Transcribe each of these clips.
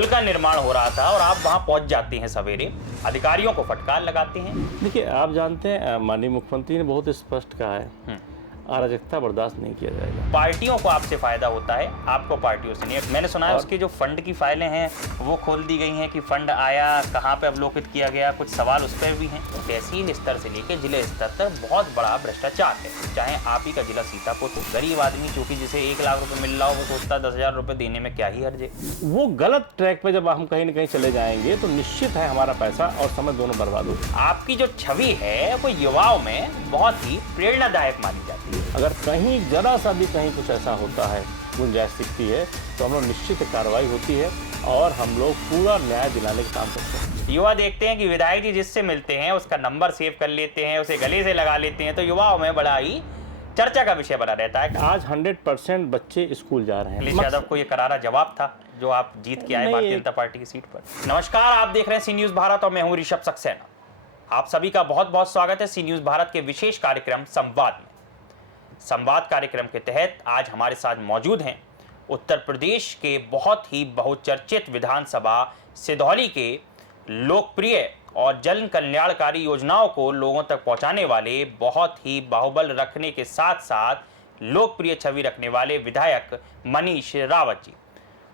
पुल का निर्माण हो रहा था और आप वहां पहुंच जाते हैं सवेरे, अधिकारियों को फटकार लगाते हैं। देखिए, आप जानते हैं माननीय मुख्यमंत्री ने बहुत स्पष्ट कहा है, अराजकता बर्दाश्त नहीं किया जाएगा। पार्टियों को आपसे फायदा होता है, आपको पार्टियों से नहीं। मैंने सुना है उसकी जो फंड की फाइलें हैं वो खोल दी गई हैं कि फंड आया कहाँ पे अवलोकित किया गया, कुछ सवाल उस पर भी हैं। तहसील स्तर से लेकर जिले स्तर तक बहुत बड़ा भ्रष्टाचार है। चाहे आप ही का जिला सीतापुर हो, गरीब आदमी चूंकि जिसे 1 लाख रुपए मिल रहा हो वो सोचता है 10,000 रुपए देने में क्या ही हर्ज है। वो गलत ट्रैक पे जब हम कहीं न कहीं चले जाएंगे तो निश्चित है हमारा पैसा और समय दोनों बर्बाद होगा। आपकी जो छवि है वो युवाओं में बहुत ही प्रेरणादायक मानी जाती है। अगर कहीं जरा सा भी कहीं कुछ ऐसा होता है, गुंजाइश दिखती है, तो हम लोग निश्चित कार्रवाई होती है और हम लोग पूरा न्याय दिलाने का काम करते हैं। युवा देखते हैं कि विधायक जी जिससे मिलते हैं उसका नंबर सेव कर लेते हैं, उसे गले से लगा लेते हैं, तो युवाओं में बड़ा ही चर्चा का विषय बना रहता है। आज 100% बच्चे स्कूल जा रहे हैं। अखिलेश यादव को ये करारा जवाब था जो आप जीत के आए भारतीय जनता पार्टी की सीट पर। नमस्कार, आप देख रहे हैं सी न्यूज भारत और मैं हूं ऋषभ सक्सेना। आप सभी का बहुत बहुत स्वागत है सी न्यूज भारत के विशेष कार्यक्रम संवाद में। संवाद कार्यक्रम के तहत आज हमारे साथ मौजूद हैं उत्तर प्रदेश के बहुत ही बहुचर्चित विधानसभा सिधौली के लोकप्रिय और जन कल्याणकारी योजनाओं को लोगों तक पहुंचाने वाले, बहुत ही बाहुबल रखने के साथ साथ लोकप्रिय छवि रखने वाले विधायक मनीष रावत जी।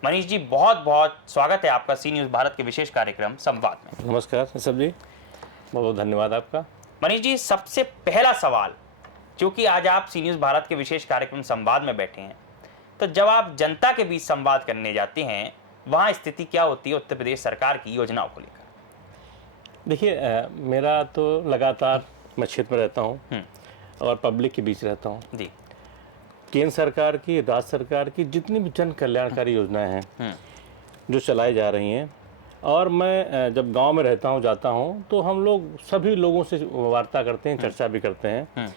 मनीष जी, बहुत बहुत स्वागत है आपका सी न्यूज भारत के विशेष कार्यक्रम संवाद में। नमस्कार सब जी, बहुत बहुत धन्यवाद आपका। मनीष जी, सबसे पहला सवाल, क्योंकि आज आप सी न्यूज भारत के विशेष कार्यक्रम संवाद में बैठे हैं, तो जब आप जनता के बीच संवाद करने जाते हैं वहां स्थिति क्या होती है उत्तर प्रदेश सरकार की योजनाओं को लेकर? देखिए, मेरा तो लगातार मैं क्षेत्र में रहता हूँ और पब्लिक के बीच रहता हूँ जी। केंद्र सरकार की, राज्य सरकार की जितनी भी जन कल्याणकारी योजनाएं हैं जो चलाई जा रही हैं, और मैं जब गांव में रहता हूं, जाता हूं, तो हम लोग सभी लोगों से वार्ता करते हैं, चर्चा भी करते हैं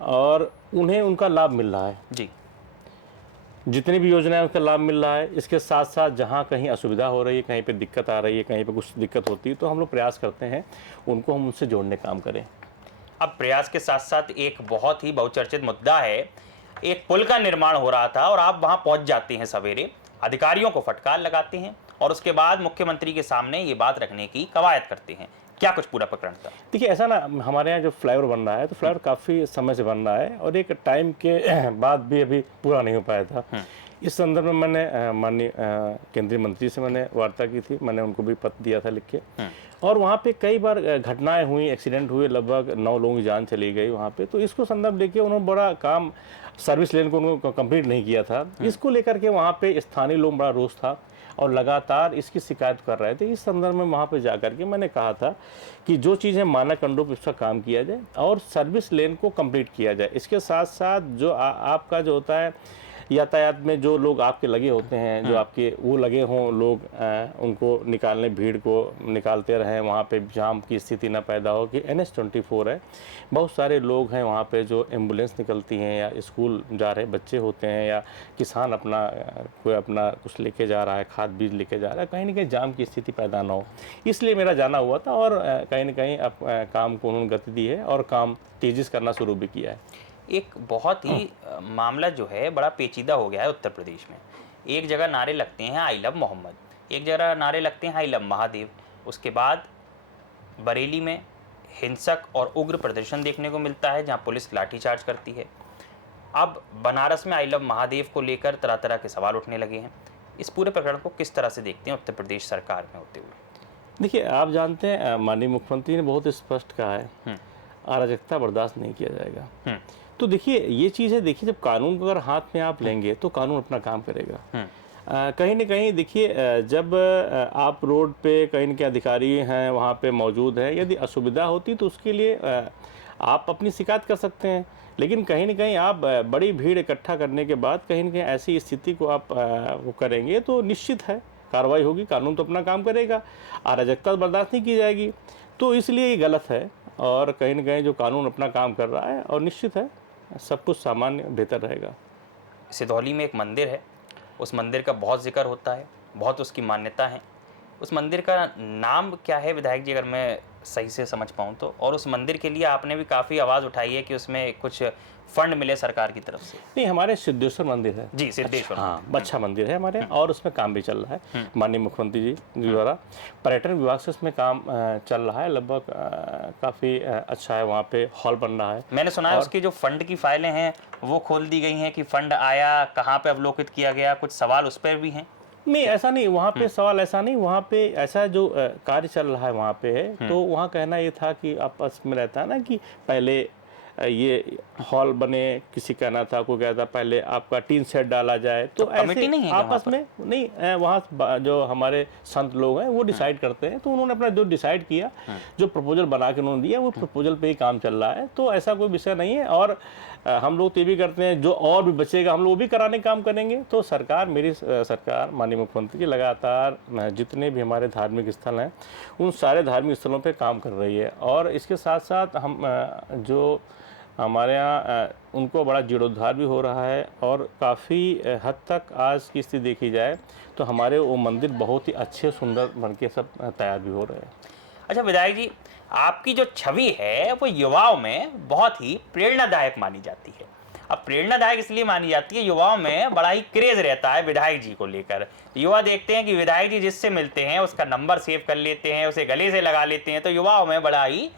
और उन्हें उनका लाभ मिल रहा है जी। जितनी भी योजनाएं उसका लाभ मिल रहा है। इसके साथ साथ जहां कहीं असुविधा हो रही है, कहीं पे दिक्कत आ रही है, कहीं पे कुछ दिक्कत होती है, तो हम लोग प्रयास करते हैं उनको हम उनसे जोड़ने का काम करें। अब प्रयास के साथ साथ एक बहुत ही बहुचर्चित मुद्दा है, एक पुल का निर्माण हो रहा था और आप वहां पहुंच जाते हैं सवेरे, अधिकारियों को फटकार लगाते हैं और उसके बाद मुख्यमंत्री के सामने ये बात रखने की कवायद करते हैं। क्या कुछ पूरा प्रकरण था? देखिए, ऐसा ना, हमारे यहाँ जो फ्लाईओवर बन रहा है तो फ्लाईओवर काफ़ी समय से बन रहा है और एक टाइम के बाद भी अभी पूरा नहीं हो पाया था। इस संदर्भ में मैंने माननीय केंद्रीय मंत्री से मैंने वार्ता की थी, मैंने उनको भी पत्र दिया था लिख के, और वहाँ पे कई बार घटनाएं हुई, एक्सीडेंट हुए, लगभग 9 लोगों की जान चली गई वहाँ पे। तो इसको संदर्भ लेके उन्होंने बड़ा काम, सर्विस लेन को उन्होंने कंप्लीट नहीं किया था। इसको लेकर के वहाँ पे स्थानीय लोग बड़ा रोष था और लगातार इसकी शिकायत कर रहे थे। इस संदर्भ में वहाँ पे जाकर के मैंने कहा था कि जो चीज़ें मानक अनुरूप उसका काम किया जाए और सर्विस लेन को कंप्लीट किया जाए। इसके साथ साथ जो आपका जो होता है यातायात में जो लोग आपके लगे होते हैं, जो आपके वो लगे हों लोग, उनको निकालने, भीड़ को निकालते रहें, वहाँ पे जाम की स्थिति ना पैदा हो। कि NH-24 है, बहुत सारे लोग हैं वहाँ पे जो एम्बुलेंस निकलती हैं या स्कूल जा रहे बच्चे होते हैं या किसान अपना कोई अपना कुछ लेके जा रहा है, खाद बीज लेके जा रहा है, कहीं ना कहीं जाम की स्थिति पैदा ना हो। इसलिए मेरा जाना हुआ था और कहीं ना कहीं अब काम को उन्होंने गति दी है और काम तेजी से करना शुरू भी किया है। एक बहुत ही मामला जो है बड़ा पेचीदा हो गया है उत्तर प्रदेश में। एक जगह नारे लगते हैं आई लव मोहम्मद, एक जगह नारे लगते हैं आई लव महादेव। उसके बाद बरेली में हिंसक और उग्र प्रदर्शन देखने को मिलता है जहां पुलिस लाठीचार्ज करती है। अब बनारस में आई लव महादेव को लेकर तरह तरह के सवाल उठने लगे हैं। इस पूरे प्रकरण को किस तरह से देखते हैं उत्तर प्रदेश सरकार में होते हुए? देखिए, आप जानते हैं माननीय मुख्यमंत्री ने बहुत स्पष्ट कहा है, अराजकता बर्दाश्त नहीं किया जाएगा। तो देखिए, ये चीज़ है, देखिए, जब कानून को अगर हाथ में आप लेंगे तो कानून अपना काम करेगा। कहीं ना कहीं देखिए, जब आप रोड पे कहीं न कहीं अधिकारी हैं वहाँ पे मौजूद हैं, यदि असुविधा होती तो उसके लिए आप अपनी शिकायत कर सकते हैं। लेकिन कहीं ना कहीं आप बड़ी भीड़ इकट्ठा करने के बाद कहीं ना कहीं ऐसी स्थिति को आप वो करेंगे तो निश्चित है कार्रवाई होगी, कानून तो अपना काम करेगा, अराजकता बर्दाश्त नहीं की जाएगी। तो इसलिए ये गलत है और कहीं ना कहीं जो कानून अपना काम कर रहा है और निश्चित है सब कुछ सामान्य बेहतर रहेगा। सिधौली में एक मंदिर है, उस मंदिर का बहुत जिक्र होता है, बहुत उसकी मान्यता है। उस मंदिर का नाम क्या है विधायक जी, अगर मैं सही से समझ पाऊँ तो, और उस मंदिर के लिए आपने भी काफ़ी आवाज़ उठाई है कि उसमें कुछ फंड मिले सरकार की तरफ से। नहीं, हमारे सिद्धेश्वर मंदिर है जी, सिद्धेश्वर। हाँ, अच्छा मंदिर है हमारे यहाँ, और उसमें काम भी चल रहा है माननीय मुख्यमंत्री जी द्वारा। पर्यटन विभाग से उसमें काम चल रहा है, लगभग काफ़ी अच्छा है। वहाँ पे हॉल बन रहा है। मैंने सुना है उसकी जो फंड की फाइलें हैं वो खोल दी गई हैं कि फंड आया, कहाँ पे अवलोकित किया गया, कुछ सवाल उस पर भी हैं। नहीं, ऐसा नहीं, वहाँ पे सवाल ऐसा नहीं, वहाँ पे ऐसा जो कार्य चल रहा है वहाँ पे है। तो वहाँ कहना ये था कि आपस में रहता है ना कि पहले ये हॉल बने, किसी कहना था, कोई कहता पहले आपका टीन सेट डाला जाए। तो कमेटी नहीं है आपस में नहीं, वहाँ जो हमारे संत लोग हैं वो डिसाइड करते हैं। तो उन्होंने अपना जो डिसाइड किया, जो प्रपोजल बना के उन्होंने दिया, वो प्रपोजल पे ही काम चल रहा है। तो ऐसा कोई विषय नहीं है। और हम लोग तो ये भी करते हैं, जो और भी बचेगा हम लोग वो भी कराने का काम करेंगे। तो सरकार, मेरी सरकार माननीय मुख्यमंत्री जी लगातार जितने भी हमारे धार्मिक स्थल हैं उन सारे धार्मिक स्थलों पे काम कर रही है। और इसके साथ साथ हम जो हमारे यहाँ उनको बड़ा जीर्णोद्धार भी हो रहा है, और काफ़ी हद तक आज की स्थिति देखी जाए तो हमारे वो मंदिर बहुत ही अच्छे सुंदर बन के सब तैयार भी हो रहे हैं। अच्छा विधायक जी, आपकी जो छवि है वो युवाओं में बहुत ही प्रेरणादायक मानी जाती है। अब प्रेरणादायक इसलिए मानी जाती है, युवाओं में बड़ा ही क्रेज रहता है विधायक जी को लेकर। युवा देखते हैं कि विधायक जी जिससे मिलते हैं उसका नंबर सेव कर लेते हैं, उसे गले से लगा लेते हैं, तो युवाओं में बड़ा ही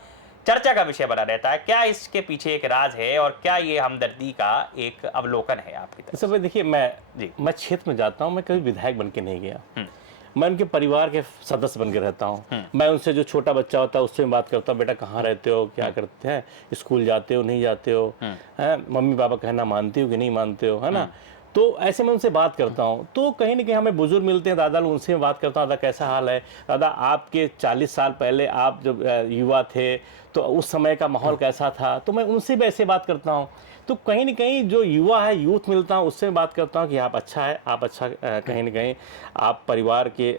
चर्चा का विषय बना रहता है। क्या इसके पीछे एक राज है, और क्या ये हमदर्दी का एक अवलोकन है आपकी तरफ? सब देखिए, मैं क्षेत्र में जाता हूँ, मैं कभी विधायक बन के नहीं गया। मैं उनके परिवार के सदस्य बन के रहता हूँ। मैं उनसे, जो छोटा बच्चा होता है उससे बात करता हूँ, बेटा कहाँ रहते हो, क्या करते हैं, स्कूल जाते हो, नहीं जाते हो, मम्मी पापा कहना मानते हो कि नहीं मानते हो, है ना। तो ऐसे मैं उनसे बात करता हूँ। तो कहीं ना कहीं हमें बुजुर्ग मिलते हैं, दादा लोग, उनसे मैं बात करता हूँ, दादा कैसा हाल है, दादा आपके 40 साल पहले आप जब युवा थे तो उस समय का माहौल कैसा था। तो मैं उनसे भी ऐसे बात करता हूँ। तो कहीं ना कहीं जो युवा है, यूथ मिलता हूँ, उससे बात करता हूँ कि आप अच्छा है, आप अच्छा कहीं ना कहीं आप परिवार के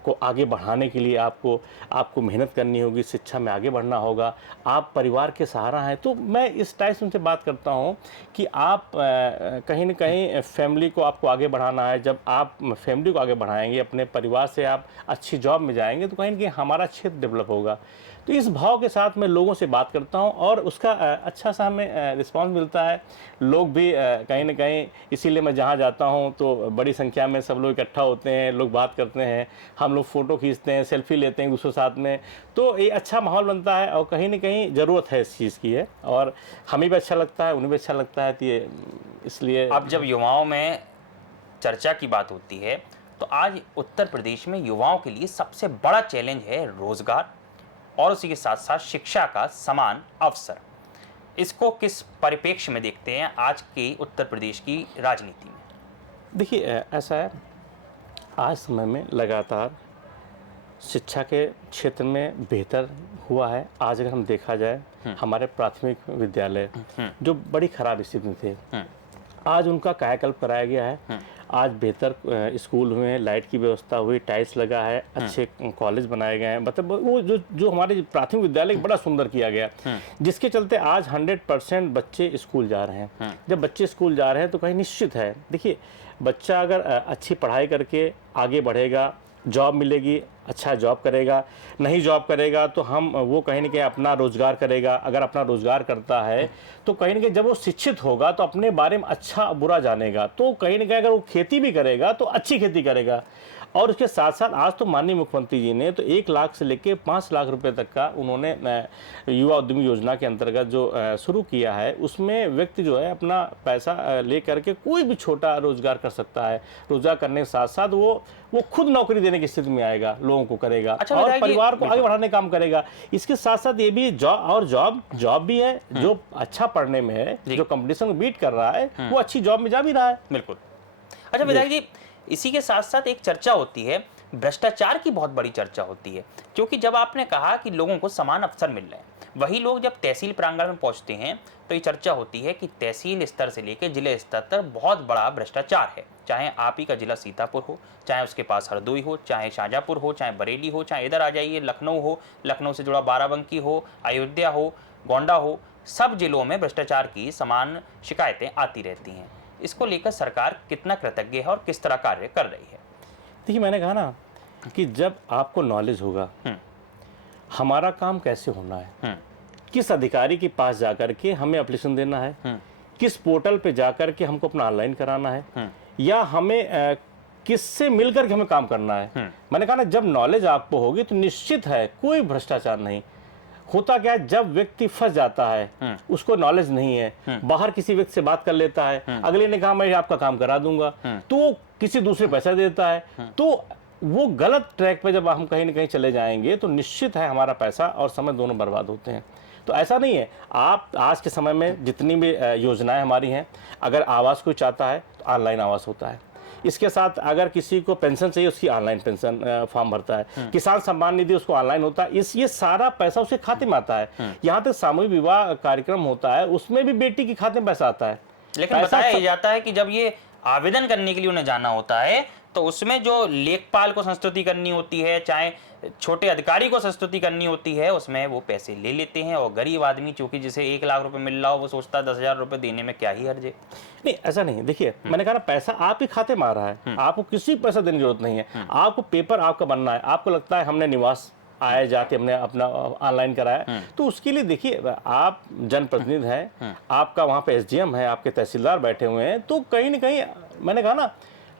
को आगे बढ़ाने के लिए आपको मेहनत करनी होगी, शिक्षा में आगे बढ़ना होगा, आप परिवार के सहारा हैं। तो मैं इस टाइप से उनसे बात करता हूँ कि आप कहीं ना कहीं फैमिली को आपको आगे बढ़ाना है। जब आप फैमिली को आगे बढ़ाएंगे, अपने परिवार से आप अच्छी जॉब में जाएंगे, तो कहीं ना कहीं हमारा क्षेत्र डेवलप होगा। तो इस भाव के साथ मैं लोगों से बात करता हूं, और उसका अच्छा सा हमें रिस्पांस मिलता है। लोग भी कहीं ना कहीं, इसीलिए मैं जहां जाता हूं तो बड़ी संख्या में सब लोग इकट्ठा होते हैं, लोग बात करते हैं, हम लोग फ़ोटो खींचते हैं, सेल्फी लेते हैं दूसरों साथ में। तो ये अच्छा माहौल बनता है, और कहीं ना कहीं ज़रूरत है इस चीज़ की है, और हमें भी अच्छा लगता है, उन्हें भी अच्छा लगता है। तो ये इसलिए अब जब युवाओं में चर्चा की बात होती है, तो आज उत्तर प्रदेश में युवाओं के लिए सबसे बड़ा चैलेंज है रोजगार, और उसी के साथ साथ शिक्षा का समान अवसर। इसको किस परिप्रेक्ष्य में देखते हैं आज के उत्तर प्रदेश की राजनीति में? देखिए, ऐसा है, आज समय में लगातार शिक्षा के क्षेत्र में बेहतर हुआ है। आज अगर हम देखा जाए, हमारे प्राथमिक विद्यालय जो बड़ी खराब स्थिति में थे, आज उनका कायाकल्प कराया गया है। आज बेहतर स्कूल हुए, लाइट की व्यवस्था हुई, टाइल्स लगा है, अच्छे कॉलेज बनाए गए हैं। मतलब वो जो हमारे प्राथमिक विद्यालय बड़ा सुंदर किया गया, जिसके चलते आज 100% बच्चे स्कूल जा रहे हैं। जब बच्चे स्कूल जा रहे हैं तो कहीं निश्चित है, देखिए बच्चा अगर अच्छी पढ़ाई करके आगे बढ़ेगा, जॉब मिलेगी, अच्छा जॉब करेगा, नहीं जॉब करेगा तो वो कहीं ना कहीं अपना रोज़गार करेगा। अगर अपना रोज़गार करता है तो कहीं ना कहीं जब वो शिक्षित होगा तो अपने बारे में अच्छा बुरा जानेगा। तो कहीं ना कहीं अगर वो खेती भी करेगा तो अच्छी खेती करेगा। और उसके साथ साथ आज तो माननीय मुख्यमंत्री जी ने तो 1 लाख से लेकर 5 लाख रुपए तक का उन्होंने युवा उद्यमी योजना के अंतर्गत जो शुरू किया है, उसमें व्यक्ति जो है अपना पैसा ले करके कोई भी छोटा रोजगार कर सकता है। रोजगार करने के साथ साथ वो खुद नौकरी देने की स्थिति में आएगा, लोगों को करेगा, अच्छा, और परिवार को आगे बढ़ाने का काम करेगा। इसके साथ साथ ये भी जॉब भी है, जो अच्छा पढ़ने में है, जो कंपटीशन को बीट कर रहा है, वो अच्छी जॉब में जा भी रहा है। बिल्कुल। अच्छा विधायक जी, इसी के साथ साथ एक चर्चा होती है, भ्रष्टाचार की बहुत बड़ी चर्चा होती है, क्योंकि जब आपने कहा कि लोगों को समान अवसर मिल रहे हैं, वही लोग जब तहसील प्रांगण में पहुंचते हैं तो ये चर्चा होती है कि तहसील स्तर से लेकर जिले स्तर तक बहुत बड़ा भ्रष्टाचार है। चाहे आप ही का जिला सीतापुर हो, चाहे उसके पास हरदोई हो, चाहे शाहजहाँपुर हो, चाहे बरेली हो, चाहे इधर आ जाइए लखनऊ हो, लखनऊ से जुड़ा बाराबंकी हो, अयोध्या हो, गोंडा हो, सब जिलों में भ्रष्टाचार की समान शिकायतें आती रहती हैं। इसको लेकर सरकार कितना कृतज्ञ है और किस तरह कार्य कर रही है? देखिए, मैंने कहा ना कि जब आपको नॉलेज होगा, हमारा काम कैसे होना है, किस अधिकारी के पास जाकर के हमें एप्लीकेशन देना है, किस पोर्टल पे जाकर के हमको अपना ऑनलाइन कराना है, या हमें किससे मिलकर के हमें काम करना है। मैंने कहा ना, जब नॉलेज आपको होगी तो निश्चित है कोई भ्रष्टाचार नहीं होता। क्या है, जब व्यक्ति फंस जाता है, उसको नॉलेज नहीं है, बाहर किसी व्यक्ति से बात कर लेता है, अगले ने कहा मैं आपका काम करा दूंगा, तो वो किसी दूसरे पैसा देता है, तो वो गलत ट्रैक पे जब हम कहीं ना कहीं चले जाएंगे तो निश्चित है हमारा पैसा और समय दोनों बर्बाद होते हैं। तो ऐसा नहीं है। आप आज के समय में जितनी भी योजनाएं हमारी हैं, अगर आवास कोई चाहता है तो ऑनलाइन आवास होता है। इसके साथ अगर किसी को पेंशन चाहिए, उसकी ऑनलाइन पेंशन फॉर्म भरता है। किसान सम्मान निधि उसको ऑनलाइन होता है। ये सारा पैसा उसके खाते में आता है। यहाँ तक सामूहिक विवाह कार्यक्रम होता है, उसमें भी बेटी के खाते में पैसा आता है। लेकिन बताया जाता है कि जब ये आवेदन करने के लिए उन्हें जाना होता है तो उसमें जो लेखपाल को संस्तुति करनी होती है, चाहे छोटे अधिकारी को संस्तुति करनी होती है, उसमें वो पैसे ले लेते हैं। और गरीब आदमी चूंकि जिसे 1 लाख रुपए मिल रहा हो, वो सोचता है 10,000 रुपए देने में क्या ही हर्ज है। नहीं, ऐसा नहीं। देखिए, मैंने कहा ना, पैसा आपके खाते में आ रहा है, आपको किसी पैसा देने की जरूरत नहीं है। आपको पेपर आपका बनना है। आपको लगता है हमने निवास आए जाके हमने अपना ऑनलाइन कराया, तो उसके लिए देखिए, आप जनप्रतिनिधि हैं, आपका वहाँ पे SDM है, आपके तहसीलदार बैठे हुए हैं, तो कहीं ना कहीं मैंने कहा ना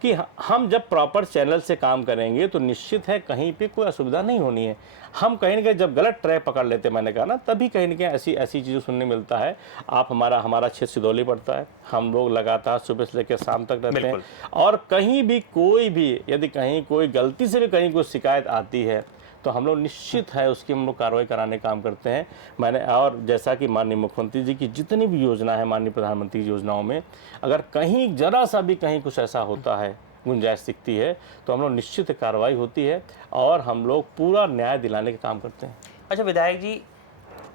कि हम जब प्रॉपर चैनल से काम करेंगे तो निश्चित है कहीं पे कोई असुविधा नहीं होनी है। हम कहीं ना कहीं जब गलत ट्रैक पकड़ लेते हैं, मैंने कहा ना, तभी कहीं ना कहीं ऐसी चीज़ें सुनने मिलता है। आप हमारा क्षेत्र सिदौली पड़ता है, हम लोग लगातार सुबह से लेकर शाम तक रहते हैं, और कहीं भी कोई भी यदि कहीं कोई गलती से भी कहीं कोई शिकायत आती है तो हम लोग निश्चित है उसकी हम लोग कार्रवाई कराने का काम करते हैं। और जैसा कि माननीय मुख्यमंत्री जी की जितनी भी योजना है, माननीय प्रधानमंत्री की योजनाओं में, अगर कहीं जरा सा भी कहीं कुछ ऐसा होता है, गुंजाइश दिखती है, तो हम लोग निश्चित कार्रवाई होती है और हम लोग पूरा न्याय दिलाने का काम करते हैं। अच्छा विधायक जी,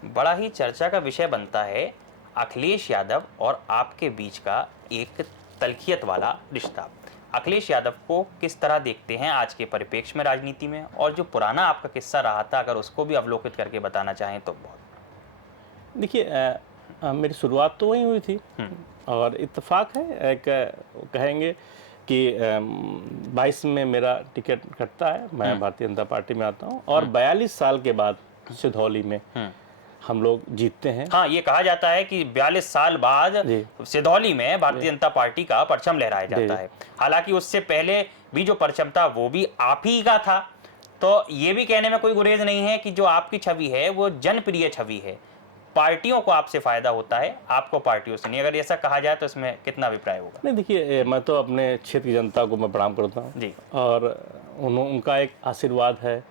बड़ा ही चर्चा का विषय बनता है अखिलेश यादव और आपके बीच का एक तलखियत वाला रिश्ता। अखिलेश यादव को किस तरह देखते हैं आज के परिप्रेक्ष्य में राजनीति में, और जो पुराना आपका किस्सा रहा था अगर उसको भी अवलोकित करके बताना चाहें तो बहुत। देखिए, मेरी शुरुआत तो वहीं हुई थी, और इत्तेफाक है एक कहेंगे कि 22 में मेरा टिकट कटता है, मैं भारतीय जनता पार्टी में आता हूँ, और 42 साल के बाद सिधौली में हम लोग जीतते हैं। हाँ, ये कहा जाता है कि 42 साल बाद सिधौली में भारतीय जनता पार्टी का परचम लहराया जाता है। हालांकि उससे पहले भी जो परचम था वो भी आप ही का था। तो ये भी कहने में कोई गुरेज नहीं है कि जो आपकी छवि है वो जनप्रिय छवि है। पार्टियों को आपसे फायदा होता है, आपको पार्टियों से नहीं। अगर ऐसा कहा जाए तो इसमें कितना अभिप्राय होगा? नहीं, देखिए, मैं तो अपने क्षेत्र की जनता को मैं प्रणाम करता हूँ जी, और उनका एक आशीर्वाद है,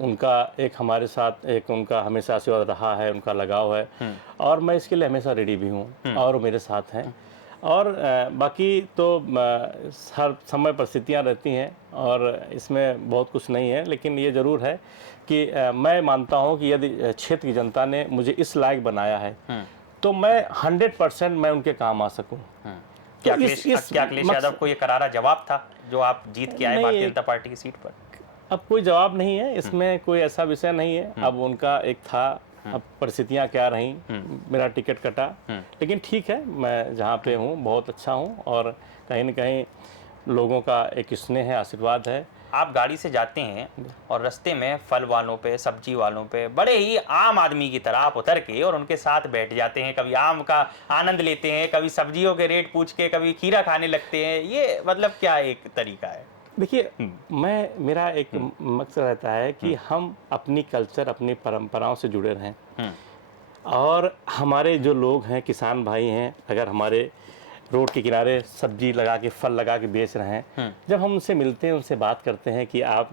उनका एक हमारे साथ एक उनका हमेशा आशीर्वाद रहा है, उनका लगाव है, और मैं इसके लिए हमेशा रेडी भी हूँ, और वो मेरे साथ हैं। और बाकी तो हर समय परिस्थितियाँ रहती हैं और इसमें बहुत कुछ नहीं है, लेकिन ये ज़रूर है कि मैं मानता हूँ कि यदि क्षेत्र की जनता ने मुझे इस लायक बनाया है तो मैं 100% मैं उनके काम आ सकूँ। क्या अखिलेश यादव को ये करारा जवाब था जो आप जीत के आए भारतीय जनता पार्टी की सीट पर? अब कोई जवाब नहीं है इसमें, कोई ऐसा विषय नहीं है। अब उनका एक था, अब परिस्थितियाँ क्या रहीं, मेरा टिकट कटा, लेकिन ठीक है, मैं जहाँ पे हूँ बहुत अच्छा हूँ, और कहीं न कहीं लोगों का एक स्नेह है, आशीर्वाद है। आप गाड़ी से जाते हैं और रास्ते में फल वालों पे, सब्जी वालों पे बड़े ही आम आदमी की तरह आप उतर के और उनके साथ बैठ जाते हैं, कभी आम का आनंद लेते हैं, कभी सब्जियों के रेट पूछ के, कभी खीरा खाने लगते हैं। ये मतलब क्या एक तरीका है? देखिए, मेरा एक मकसद रहता है कि हम अपनी कल्चर, अपनी परंपराओं से जुड़े रहें, और हमारे जो लोग हैं, किसान भाई हैं, अगर हमारे रोड के किनारे सब्जी लगा के, फल लगा के बेच रहे हैं, जब हम उनसे मिलते हैं, उनसे बात करते हैं कि आप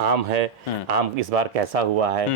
आम है, आम इस बार कैसा हुआ है,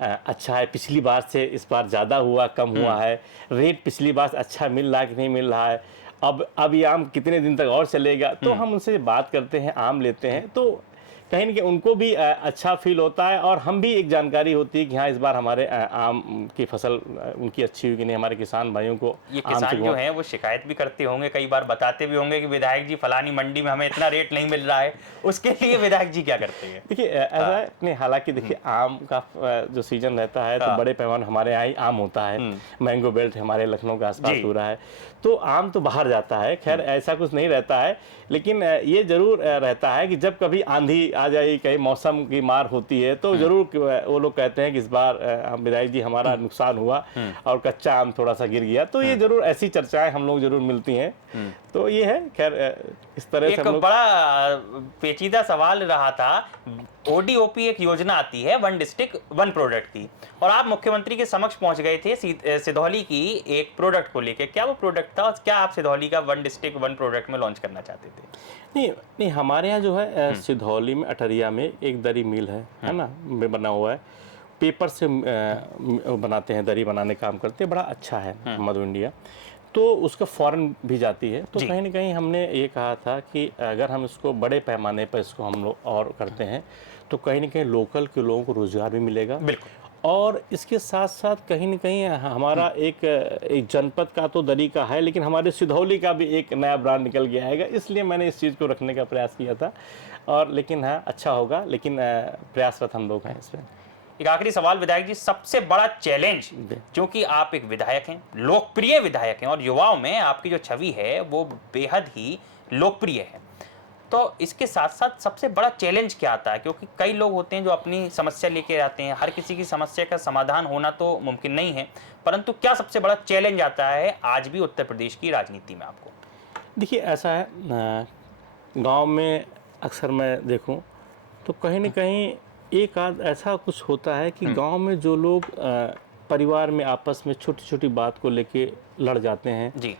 अच्छा है, पिछली बार से इस बार ज़्यादा हुआ, कम हुआ है, रेट पिछली बार अच्छा मिल रहा है कि नहीं मिल रहा है, अब ये आम कितने दिन तक और चलेगा, तो हम उनसे बात करते हैं, आम लेते हैं, तो कहीं ना कहीं उनको भी अच्छा फील होता है, और हम भी एक जानकारी होती है कि हाँ, इस बार हमारे आम की फसल उनकी अच्छी हुई कि नहीं, हमारे किसान भाइयों को। ये किसान जो हैं वो शिकायत भी करते होंगे, कई बार बताते भी होंगे कि विधायक जी फलानी मंडी में हमें इतना रेट नहीं मिल रहा है, उसके लिए विधायक जी क्या करते हैं? देखिए, ऐसा है नहीं, हालांकि देखिए, आम का जो सीजन रहता है तो बड़े पैमाने हमारे यहाँ ही आम होता है, मैंगो बेल्ट हमारे लखनऊ के आसपास पूरा है, तो आम तो बाहर जाता है। खैर, ऐसा कुछ नहीं रहता है, लेकिन ये जरूर रहता है कि जब कभी आंधी आ जाएगी, कहीं मौसम की मार होती है तो जरूर वो लोग कहते हैं कि इस बार विधायक जी हमारा नुकसान हुआ और कच्चा आम थोड़ा सा गिर गया, तो ये जरूर ऐसी चर्चाएं हम लोग जरूर मिलती हैं। तो ये है, खैर इस तरह से एक बड़ा पेचीदा सवाल रहा था, ओडीओपी एक योजना आती है वन डिस्ट्रिक्ट वन प्रोडक्ट की, और आप मुख्यमंत्री के समक्ष पहुंच गए थे सिधौली की एक प्रोडक्ट को लेकर। क्या वो प्रोडक्ट था और क्या आप सिधौली का वन डिस्ट्रिक्ट वन प्रोडक्ट में लॉन्च करना चाहते थे? नहीं, हमारे यहाँ जो है सिधौली में अटरिया में एक दरी मिल है ना, बना हुआ है, पेपर से बनाते हैं, दरी बनाने काम करते हैं, बड़ा अच्छा है मधु इंडिया, तो उसका फॉरेन भी जाती है। तो कहीं ना कहीं हमने ये कहा था कि अगर हम इसको बड़े पैमाने पर इसको हम लोग और करते हैं तो कहीं ना कहीं लोकल के लोगों को रोजगार भी मिलेगा, और इसके साथ साथ कहीं ना कहीं हमारा एक जनपद का तो दरी का है, लेकिन हमारे सिधौली का भी एक नया ब्रांड निकल गया है, इसलिए मैंने इस चीज़ को रखने का प्रयास किया था। और लेकिन हाँ, अच्छा होगा, लेकिन प्रयासरत हम लोग हैं इसमें। एक आखिरी सवाल विधायक जी, सबसे बड़ा चैलेंज, क्योंकि आप एक विधायक हैं, लोकप्रिय विधायक हैं, और युवाओं में आपकी जो छवि है वो बेहद ही लोकप्रिय है, तो इसके साथ साथ सबसे बड़ा चैलेंज क्या आता है? क्योंकि कई लोग होते हैं जो अपनी समस्या लेके आते हैं, हर किसी की समस्या का समाधान होना तो मुमकिन नहीं है, परंतु क्या सबसे बड़ा चैलेंज आता है आज भी उत्तर प्रदेश की राजनीति में आपको? देखिए, ऐसा है, गांव में अक्सर मैं देखूं तो कहीं ना कहीं एक आध ऐसा कुछ होता है कि गांव में जो लोग परिवार में आपस में छोटी छोटी बात को लेके लड़ जाते हैं जी,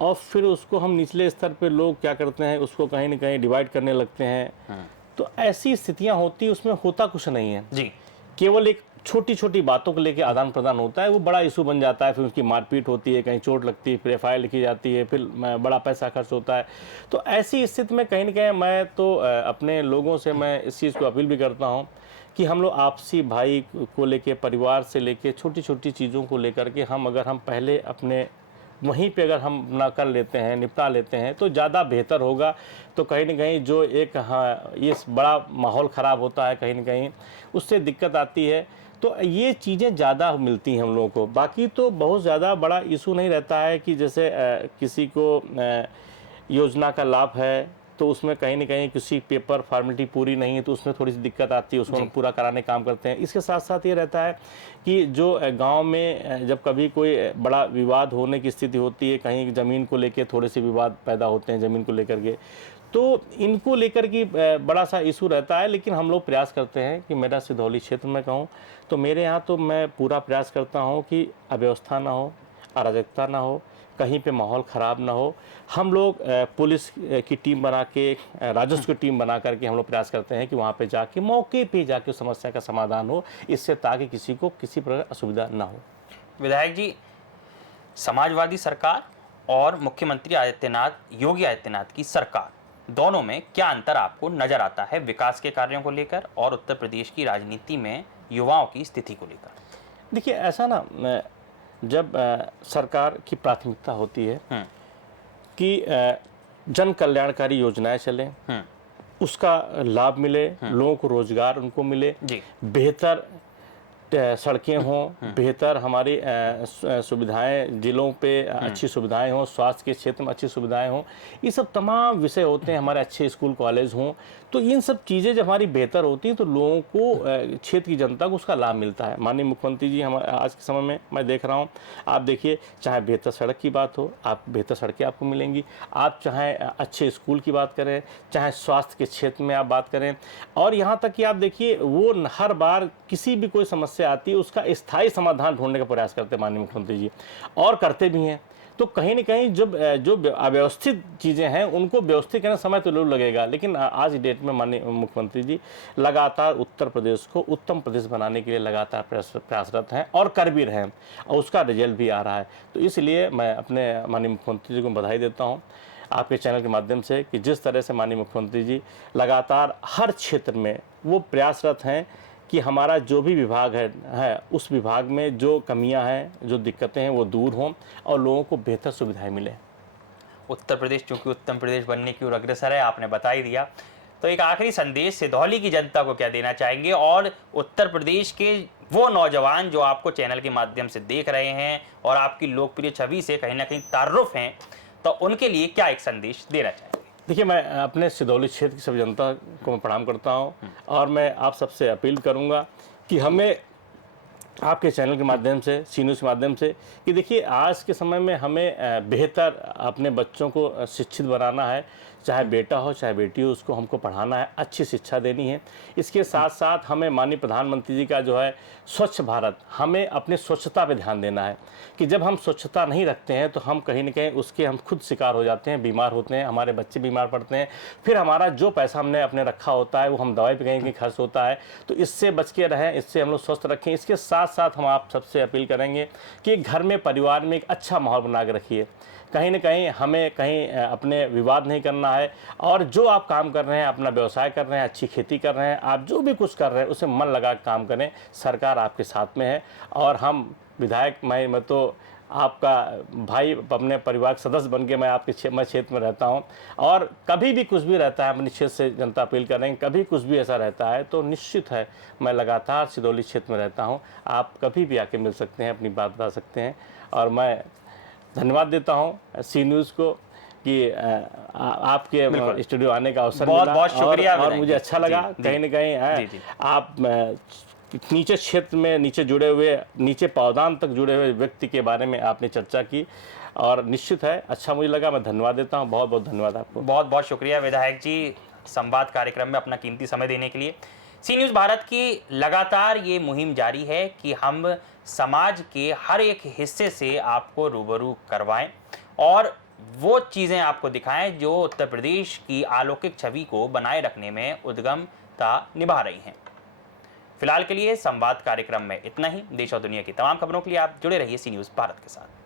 और फिर उसको हम निचले स्तर पे लोग क्या करते हैं, उसको कहीं ना कहीं डिवाइड करने लगते हैं। तो ऐसी स्थितियां होती, उसमें होता कुछ नहीं है जी, केवल एक छोटी छोटी बातों को लेकर आदान प्रदान होता है, वो बड़ा इशू बन जाता है, फिर उसकी मारपीट होती है, कहीं चोट लगती है, फिर FIR लिखी जाती है, फिर बड़ा पैसा खर्च होता है। तो ऐसी स्थिति में कहीं ना कहीं मैं तो अपने लोगों से मैं इस चीज़ को अपील भी करता हूँ कि हम लोग आपसी भाई को लेके, परिवार से लेके, छोटी छोटी चीज़ों को लेकर के अगर हम पहले अपने वहीं पे अगर हम ना कर लेते हैं, निपटा लेते हैं, तो ज़्यादा बेहतर होगा। तो कहीं ना कहीं जो एक ये बड़ा माहौल ख़राब होता है, कहीं ना कहीं उससे दिक्कत आती है। तो ये चीज़ें ज़्यादा मिलती हैं हम लोगों को, बाकी तो बहुत ज़्यादा बड़ा इशू नहीं रहता है कि जैसे किसी को योजना का लाभ है तो उसमें कहीं ना कहीं किसी पेपर फॉर्मेलिटी पूरी नहीं है तो उसमें थोड़ी सी दिक्कत आती है, उसको हम पूरा कराने काम करते हैं। इसके साथ साथ ये रहता है कि जो गांव में जब कभी कोई बड़ा विवाद होने की स्थिति होती है, कहीं ज़मीन को लेके थोड़े से विवाद पैदा होते हैं ज़मीन को लेकर के, तो इनको लेकर की बड़ा सा इशू रहता है। लेकिन हम लोग प्रयास करते हैं कि मेरा सिधौली क्षेत्र में कहूँ तो मेरे यहाँ तो मैं पूरा प्रयास करता हूँ कि अव्यवस्था ना हो, अराजकता ना हो, कहीं पे माहौल ख़राब ना हो। हम लोग पुलिस की टीम बना के, राजस्व की टीम बना करके हम लोग प्रयास करते हैं कि वहाँ पे जाके मौके पे जाके समस्या का समाधान हो, इससे ताकि किसी को किसी प्रकार असुविधा ना हो। विधायक जी, समाजवादी सरकार और मुख्यमंत्री योगी आदित्यनाथ की सरकार, दोनों में क्या अंतर आपको नजर आता है विकास के कार्यों को लेकर और उत्तर प्रदेश की राजनीति में युवाओं की स्थिति को लेकर? देखिए, ऐसा ना, जब सरकार की प्राथमिकता होती है कि जन कल्याणकारी योजनाएं चलें, उसका लाभ मिले, लोगों को रोजगार उनको मिले, बेहतर सड़कें हों, बेहतर हमारी सुविधाएं, जिलों पे अच्छी सुविधाएं हों, स्वास्थ्य के क्षेत्र में अच्छी सुविधाएं हों, ये सब तमाम विषय होते हैं, हमारे अच्छे स्कूल कॉलेज हों। तो इन सब चीज़ें जब हमारी बेहतर होती हैं तो लोगों को, क्षेत्र की जनता को उसका लाभ मिलता है। माननीय मुख्यमंत्री जी हमारे आज के समय में मैं देख रहा हूँ, आप देखिए, चाहे बेहतर सड़क की बात हो, आप बेहतर सड़कें आपको मिलेंगी, आप चाहे अच्छे स्कूल की बात करें, चाहे स्वास्थ्य के क्षेत्र में आप बात करें, और यहाँ तक कि आप देखिए, वो हर बार किसी भी कोई समस्या आती है उसका स्थायी समाधान ढूंढने का प्रयास करते हैं माननीय मुख्यमंत्री जी, और करते भी हैं। तो कहीं ना कहीं जब जो अव्यवस्थित चीज़ें हैं उनको व्यवस्थित करने समय तो जरूर लगेगा, लेकिन आज डेट में माननीय मुख्यमंत्री जी लगातार उत्तर प्रदेश को उत्तम प्रदेश बनाने के लिए लगातार प्रयासरत हैं और कर भी रहे हैं, और उसका रिजल्ट भी आ रहा है। तो इसलिए मैं अपने माननीय मुख्यमंत्री जी को बधाई देता हूँ आपके चैनल के माध्यम से कि जिस तरह से माननीय मुख्यमंत्री जी लगातार हर क्षेत्र में वो प्रयासरत हैं कि हमारा जो भी विभाग है उस विभाग में जो कमियां हैं, जो दिक्कतें हैं, वो दूर हों और लोगों को बेहतर सुविधाएं मिलें। उत्तर प्रदेश चूंकि उत्तम प्रदेश बनने की ओर अग्रसर है, आपने बता ही दिया, तो एक आखिरी संदेश सिधौली की जनता को क्या देना चाहेंगे, और उत्तर प्रदेश के वो नौजवान जो आपको चैनल के माध्यम से देख रहे हैं और आपकी लोकप्रिय छवि से कहीं ना कहीं तारुफ हैं, तो उनके लिए क्या एक संदेश देना चाहेंगे? देखिए, मैं अपने सिदौली क्षेत्र की सभी जनता को मैं प्रणाम करता हूं और मैं आप सबसे अपील करूंगा कि हमें आपके चैनल के माध्यम से, सी न्यूज़ के माध्यम से, कि देखिए आज के समय में हमें बेहतर अपने बच्चों को शिक्षित बनाना है। चाहे बेटा हो चाहे बेटी हो, उसको हमको पढ़ाना है, अच्छी शिक्षा देनी है। इसके साथ साथ हमें माननीय प्रधानमंत्री जी का जो है स्वच्छ भारत, हमें अपनी स्वच्छता पे ध्यान देना है कि जब हम स्वच्छता नहीं रखते हैं तो हम कहीं न कहीं उसके हम खुद शिकार हो जाते हैं, बीमार होते हैं, हमारे बच्चे बीमार पड़ते हैं। फिर हमारा जो पैसा हमने अपने रखा होता है वो हम दवाई पे कहीं कहीं खर्च होता है। तो इससे बच के रहें, इससे हम लोग स्वस्थ रखें। इसके साथ साथ हम आप सबसे अपील करेंगे कि घर में, परिवार में एक अच्छा माहौल बना के रखिए। कहीं न कहीं हमें कहीं अपने विवाद नहीं करना है और जो आप काम कर रहे हैं, अपना व्यवसाय कर रहे हैं, अच्छी खेती कर रहे हैं, आप जो भी कुछ कर रहे हैं उसे मन लगा के काम करें। सरकार आपके साथ में है और हम विधायक, मैं तो आपका भाई, अपने परिवार के सदस्य बन के मैं आपके मैं क्षेत्र में रहता हूं और कभी भी कुछ भी रहता है, अपने क्षेत्र से जनता अपील करेंगे, कभी कुछ भी ऐसा रहता है तो निश्चित है मैं लगातार सिदौली क्षेत्र में रहता हूं। आप कभी भी आके मिल सकते हैं, अपनी बात बता सकते हैं। और मैं धन्यवाद देता हूं सी न्यूज़ को कि आपके स्टूडियो आने का अवसर मिला। बहुत शुक्रिया और मुझे अच्छा लगा कहीं न कहीं आप नीचे क्षेत्र में नीचे जुड़े हुए, नीचे पावदान तक जुड़े हुए व्यक्ति के बारे में आपने चर्चा की और निश्चित है अच्छा मुझे लगा। मैं धन्यवाद देता हूं। बहुत बहुत धन्यवाद आपको। बहुत बहुत शुक्रिया विधायक जी, संवाद कार्यक्रम में अपना कीमती समय देने के लिए। सी न्यूज़ भारत की लगातार ये मुहिम जारी है कि हम समाज के हर एक हिस्से से आपको रूबरू करवाएं और वो चीज़ें आपको दिखाएं जो उत्तर प्रदेश की अलौकिक छवि को बनाए रखने में उद्गमता निभा रही हैं। फिलहाल के लिए संवाद कार्यक्रम में इतना ही। देश और दुनिया की तमाम खबरों के लिए आप जुड़े रहिए सी न्यूज़ भारत के साथ।